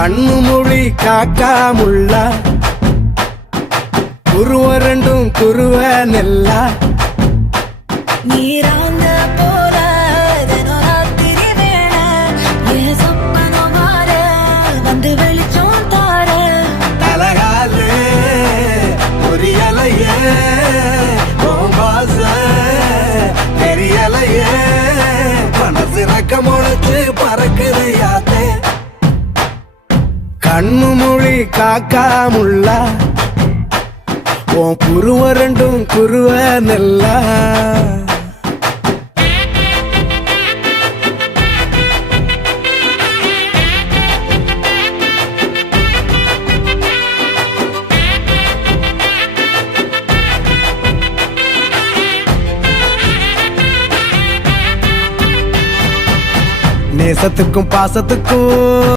கண்ணு மொழி காக்காமுள்ள குருவ ரெண்டும் குருவ நெல்லா நீராங்க போல ராத்திரி வேள என் சொப்பனம் மாற வந்து வெளிச்சம் தார தலகாலே பொரியலையே பாச தெரியலையே மனசு ரக்க முளைச்சு பறக்குது யாத்தே கண்ணு மொழி காக்காமுள்ள உன் குருவ ரெண்டும் குருவ நெல்லா நேசத்துக்கும் பாசத்துக்கும்